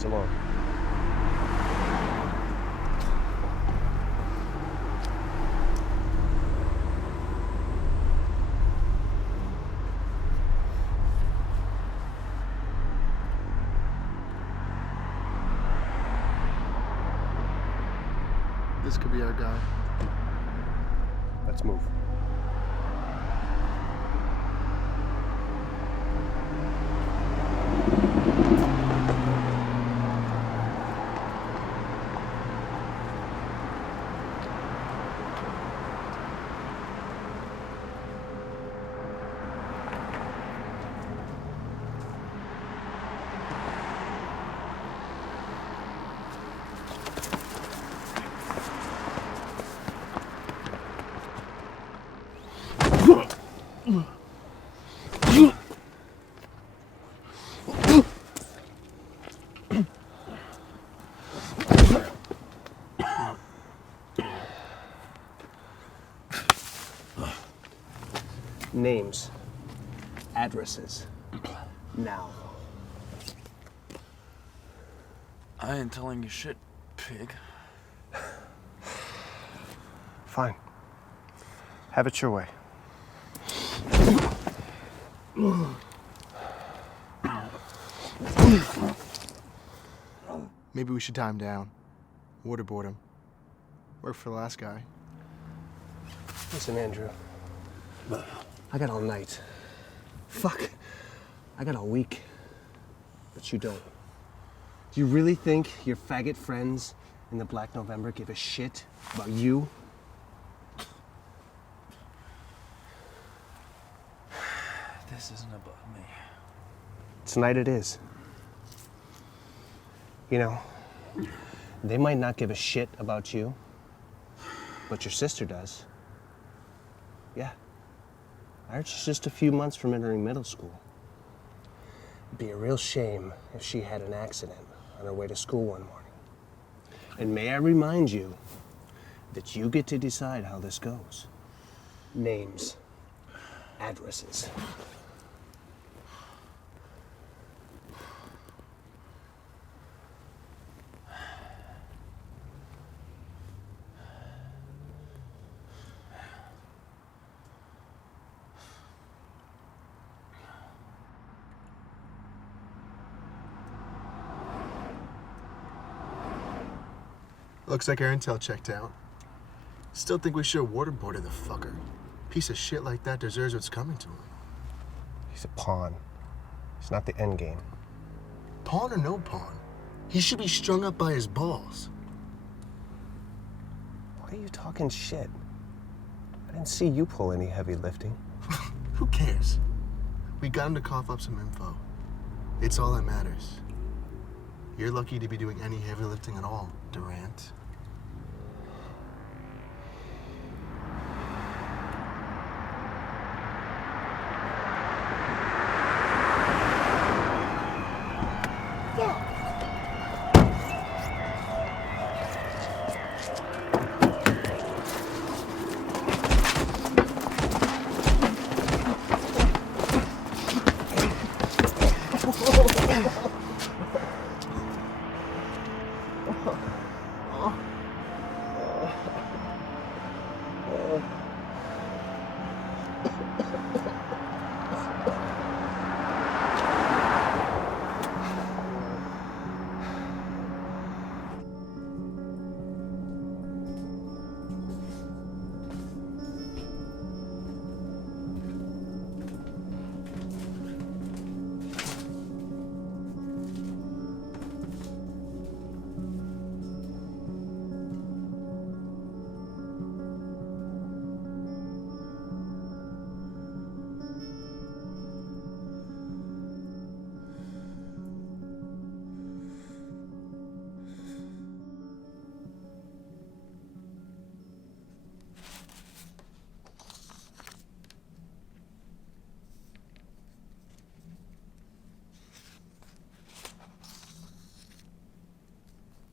He's alone. This could be our guy. Let's move. Names, addresses, now. I ain't telling you shit, pig. Fine. Have it your way. Maybe we should tie him down. Waterboard him. Worked for the last guy. Listen, Andrew. I got all night. Fuck. I got all week. But you don't. Do you really think your faggot friends in the Black November give a shit about you? This isn't about me. Tonight it is. You know, they might not give a shit about you, but your sister does. Yeah. I heard she's just a few months from entering middle school. It'd be a real shame if she had an accident on her way to school one morning. And may I remind you that you get to decide how this goes. Names, addresses. Looks like our intel checked out. Still think we should have waterboarded the fucker. Piece of shit like that deserves what's coming to him. He's a pawn. He's not the end game. Pawn or no pawn, he should be strung up by his balls. Why are you talking shit? I didn't see you pull any heavy lifting. Who cares? We got him to cough up some info. It's all that matters. You're lucky to be doing any heavy lifting at all, Durant.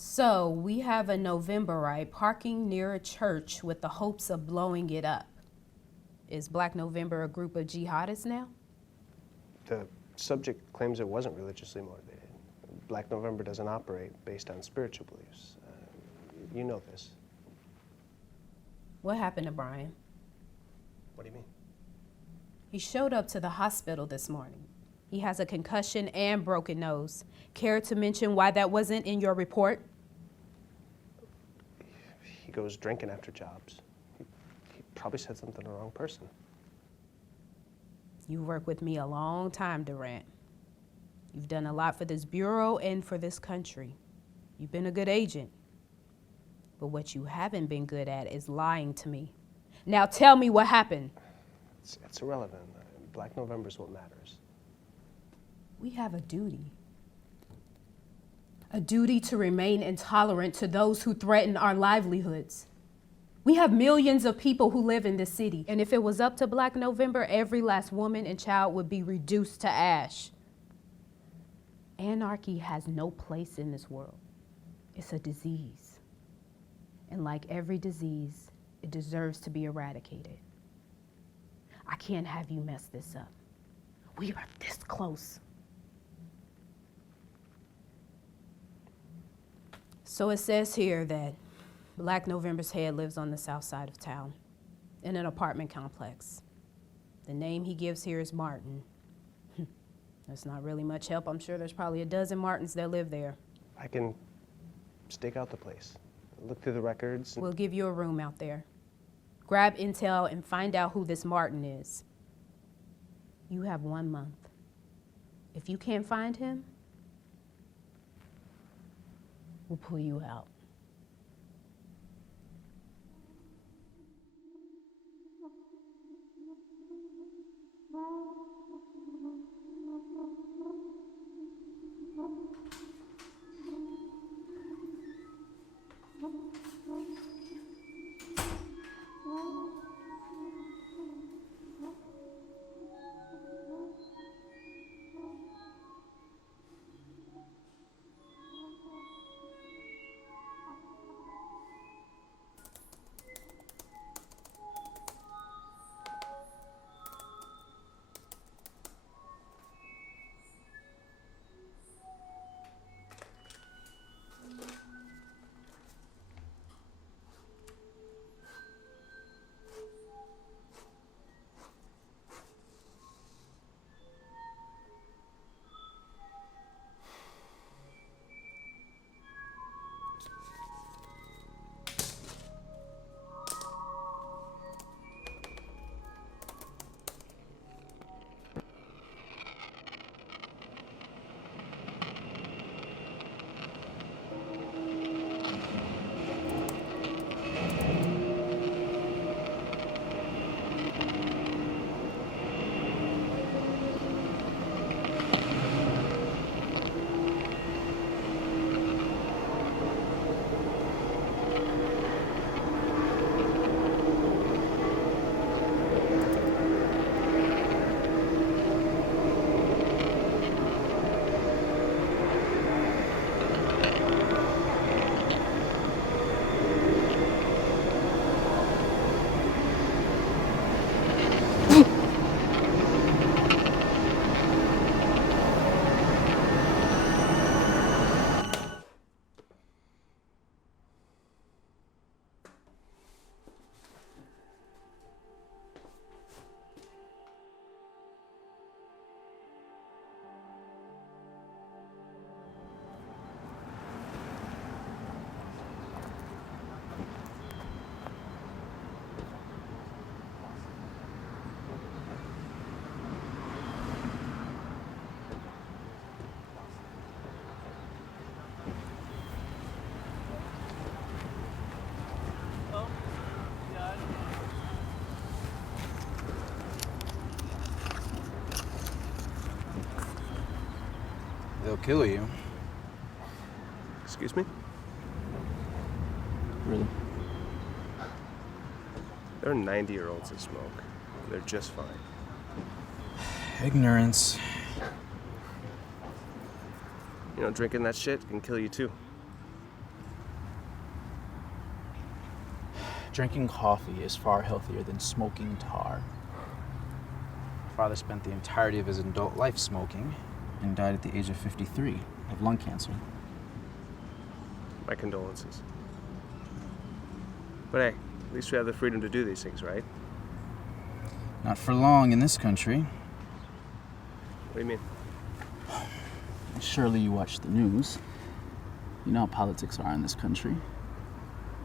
So we have a Novemberite parking near a church with the hopes of blowing it up. Is Black November a group of jihadists now? The subject claims it wasn't religiously motivated. Black November doesn't operate based on spiritual beliefs. You know this. What happened to Brian? What do you mean? He showed up to the hospital this morning. He has a concussion and broken nose. Care to mention why that wasn't in your report? He goes drinking after jobs. He probably said something to the wrong person. You worked with me a long time, Durant. You've done a lot for this bureau and for this country. You've been a good agent. But what you haven't been good at is lying to me. Now tell me what happened. It's irrelevant. Black November is what matters. We have a duty. A duty to remain intolerant to those who threaten our livelihoods. We have millions of people who live in this city, and if it was up to Black November, every last woman and child would be reduced to ash. Anarchy has no place in this world. It's a disease. And like every disease, it deserves to be eradicated. I can't have you mess this up. We are this close. So it says here that Black November's head lives on the south side of town in an apartment complex. The name he gives here is Martin. That's not really much help. I'm sure there's probably a dozen Martins that live there. I can stake out the place, look through the records. We'll give you a room out there. Grab intel and find out who this Martin is. You have 1 month. If you can't find him, we'll pull you out. They'll kill you. Excuse me? Really? There are 90-year-olds that smoke. They're just fine. Ignorance. You know, drinking that shit can kill you too. Drinking coffee is far healthier than smoking tar. Father spent the entirety of his adult life smoking. and died at the age of 53 of lung cancer. My condolences. But hey, at least we have the freedom to do these things, right? Not for long in this country. What do you mean? Surely you watch the news. You know how politics are in this country.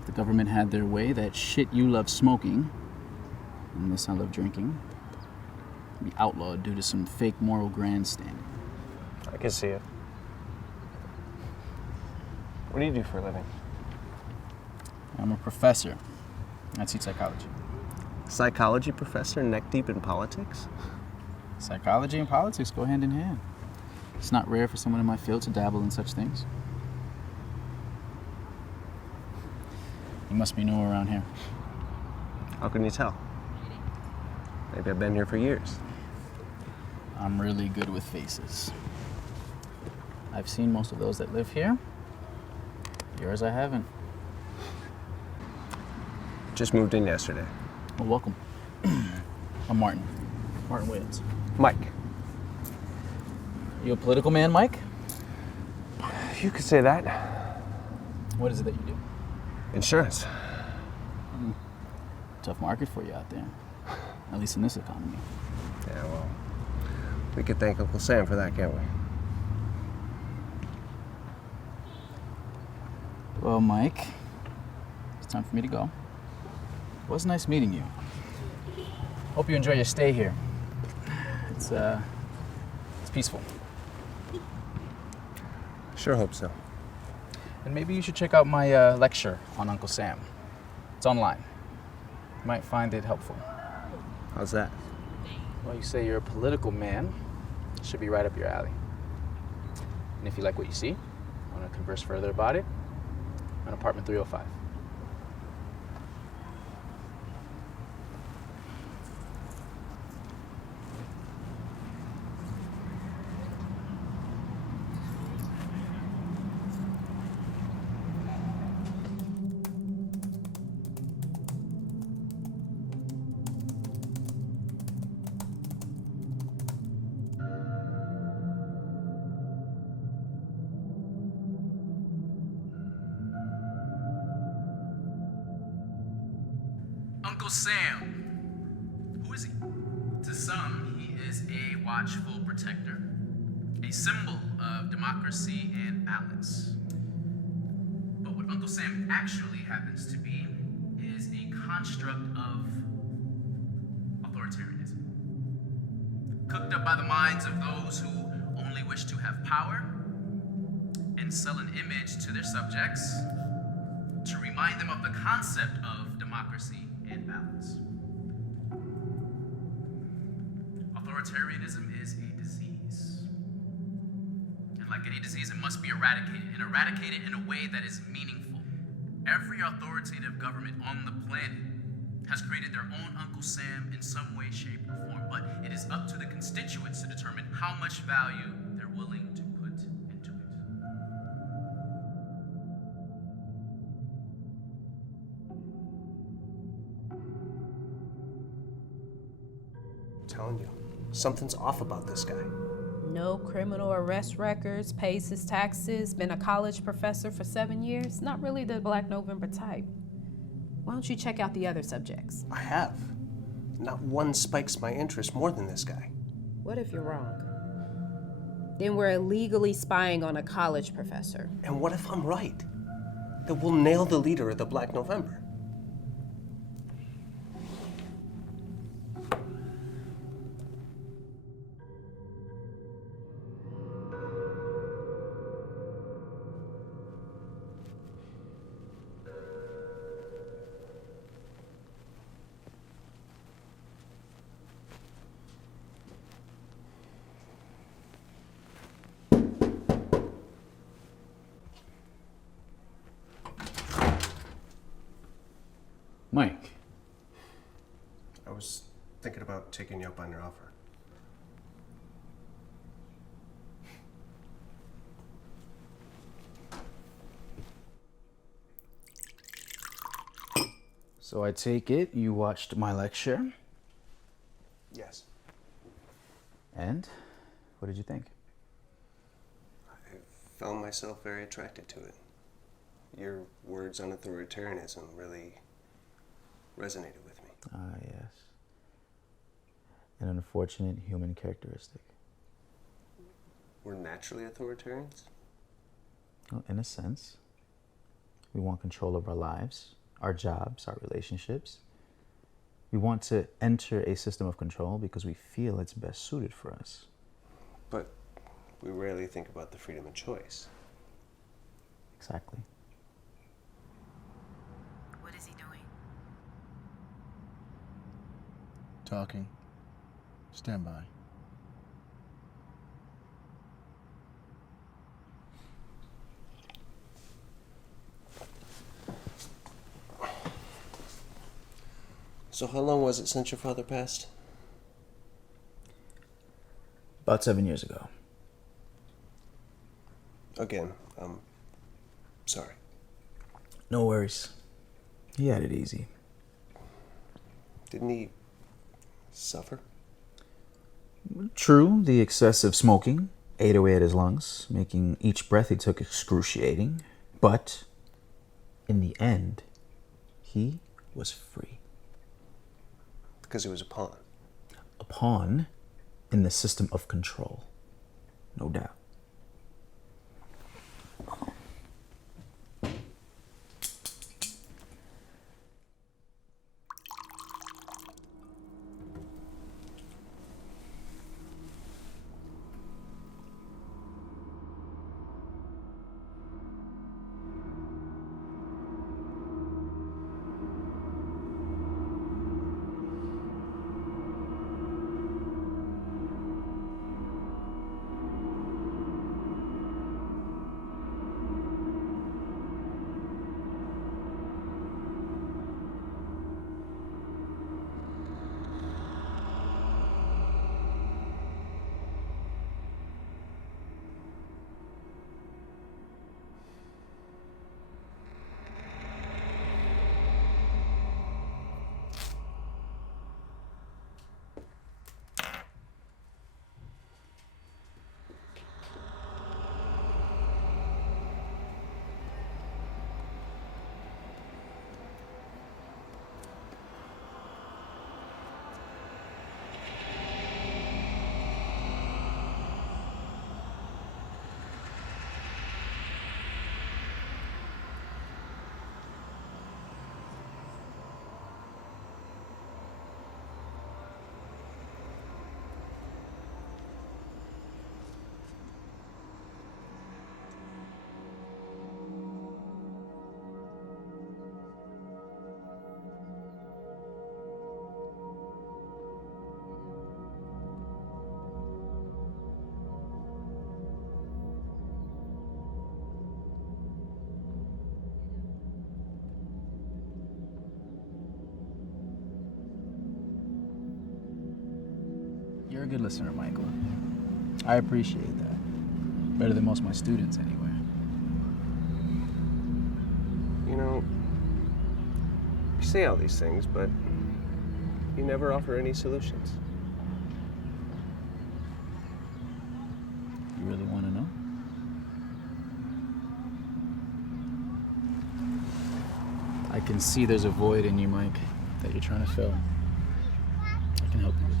If the government had their way, that shit you love smoking, and this I love drinking, would be outlawed due to some fake moral grandstanding. I can see it. What do you do for a living? I'm a professor. I teach psychology. Psychology professor neck deep in politics? Psychology and politics go hand in hand. It's not rare for someone in my field to dabble in such things. You must be new around here. How can you tell? Maybe I've been here for years. I'm really good with faces. I've seen most of those that live here. Yours I haven't. Just moved in yesterday. Well, welcome. I'm Martin. Martin Williams. Mike. You a political man, Mike? You could say that. What is it that you do? Insurance. Tough market for you out there. At least in this economy. Yeah, well, we could thank Uncle Sam for that, can't we? Well, Mike, it's time for me to go. It was nice meeting you. Hope you enjoy your stay here. It's peaceful. Sure hope so. And maybe you should check out my lecture on Uncle Sam. It's online. You might find it helpful. How's that? Well, you say you're a political man. It should be right up your alley. And if you like what you see, want to converse further about it, on apartment 305. Uncle Sam. Who is he? To some, he is a watchful protector, a symbol of democracy and balance. But what Uncle Sam actually happens to be is a construct of authoritarianism, cooked up by the minds of those who only wish to have power and sell an image to their subjects to remind them of the concept of democracy and balance. Authoritarianism is a disease. And like any disease, it must be eradicated, and eradicated in a way that is meaningful. Every authoritative government on the planet has created their own Uncle Sam in some way, shape, or form, but it is up to the constituents to determine how much value they're willing to put into it. I'm telling you, something's off about this guy. No criminal arrest records, pays his taxes, been a college professor for 7 years. Not really the Black November type. Why don't you check out the other subjects? I have. Not one spikes my interest more than this guy. What if you're wrong? Then we're illegally spying on a college professor. And what if I'm right? That we'll nail the leader of the Black November. Mike. I was thinking about taking you up on your offer. So I take it you watched my lecture, Yes. and what did you think? found myself very attracted to it. Your words on authoritarianism really resonated with me. Ah, yes. An unfortunate human characteristic. We're naturally authoritarians? Well, in a sense. We want control of our lives, our jobs, our relationships. We want to enter a system of control because we feel it's best suited for us. But we rarely think about the freedom of choice. Exactly. What is he doing? Talking. Stand by. So how long was it since your father passed? About 7 years ago. Again, I'm sorry. No worries. He had it easy. Didn't he suffer? True, the excessive smoking ate away at his lungs, making each breath he took excruciating. But in the end, he was free. Because he was a pawn. A pawn in the system of control, no doubt. You're a good listener, Michael. I appreciate that. Better than most of my students, anyway. You know, you say all these things, but you never offer any solutions. You really want to know? I can see there's a void in you, Mike, that you're trying to fill. I can help you with that.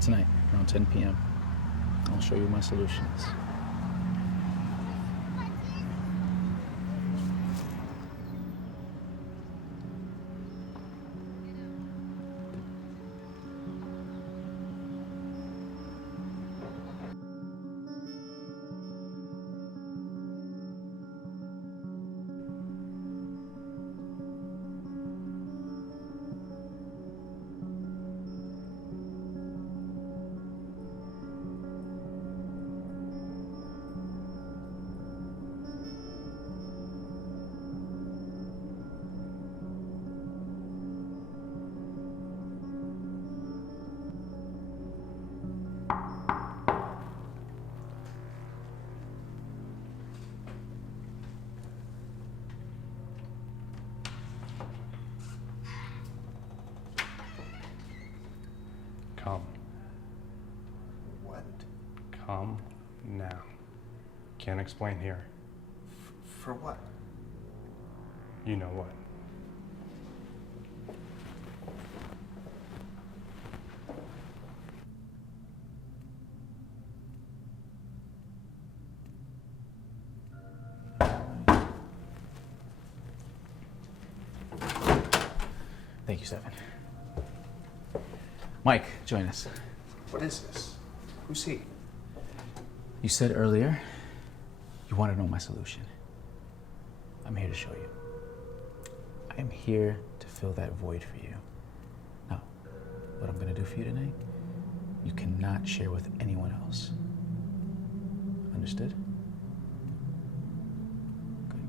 Tonight, around 10 p.m., I'll show you my solutions. Come. What? Come now. Can't explain here. For what? You know what. Thank you, Seven. Mike, join us. What is this? Who's he? You said earlier you want to know my solution. I'm here to show you. I am here to fill that void for you. Now, what I'm going to do for you tonight, you cannot share with anyone else. Understood? Good.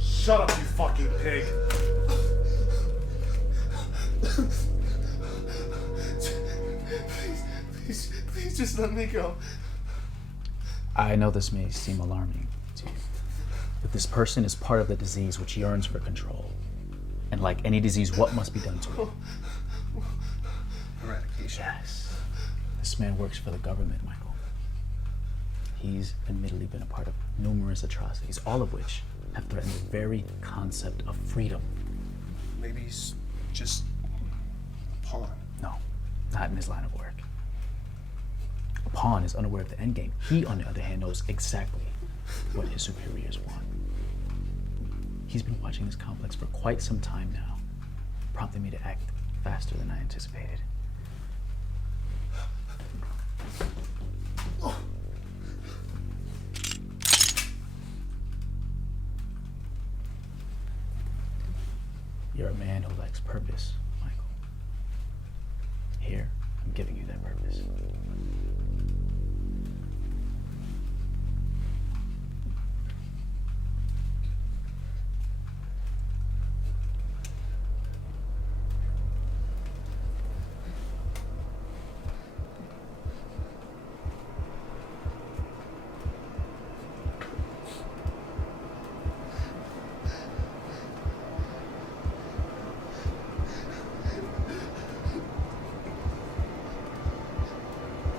Shut up, you fucking pig! Please just let me go. I know this may seem alarming to you, but this person is part of the disease which yearns for control. And like any disease, what must be done to it? Eradication. Yes. This man works for the government, Michael. He's admittedly been a part of numerous atrocities, all of which have threatened the very concept of freedom. Maybe he's just a pawn. No, not in his line of work. A pawn is unaware of the end game. He, on the other hand, knows exactly what his superiors want. He's been watching this complex for quite some time now, prompting me to act faster than I anticipated. You're a man who lacks purpose, Michael. Here, I'm giving you that purpose.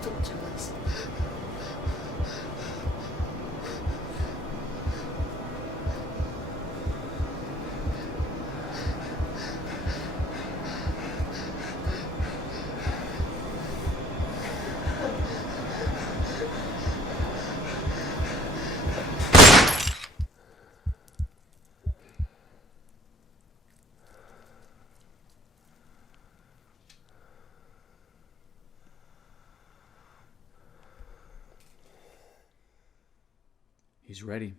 Don't do this. He's ready.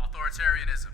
Authoritarianism